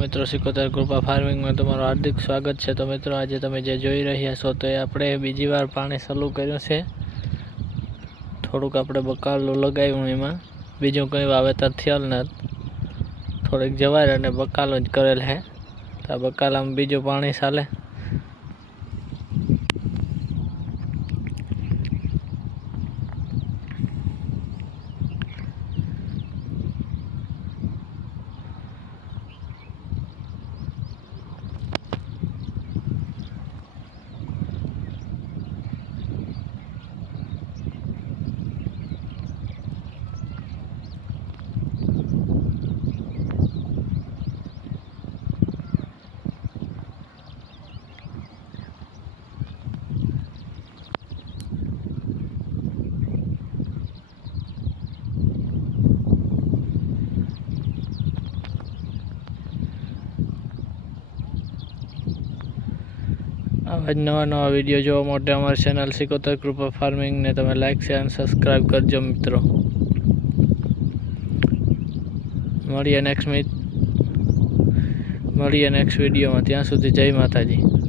મિત્રો સિકોતર કૃપા ફાર્મિંગમાં તમારું હાર્દિક સ્વાગત છે। તો મિત્રો આજે તમે જે જોઈ રહ્યા છો તો એ આપણે બીજી વાર પાણી ચાલુ કર્યું છે। થોડુંક આપણે બકાલું લગાવ્યું, એમાં બીજું કંઈ વાવેતર થયેલ નથી, થોડીક જવાર અને બકાલું જ કરેલ છે। તો આ બકાલામાં બીજું પાણી ચાલે। આવા જ નવા વિડીયો જોવા માટે અમારી ચેનલ સિકોતર કૃપા ફાર્મિંગને તમે લાઇક શેર અને સબસ્ક્રાઈબ કરજો મિત્રો। મળીએ નેક્સ્ટ વિડીયોમાં, ત્યાં સુધી જય માતાજી।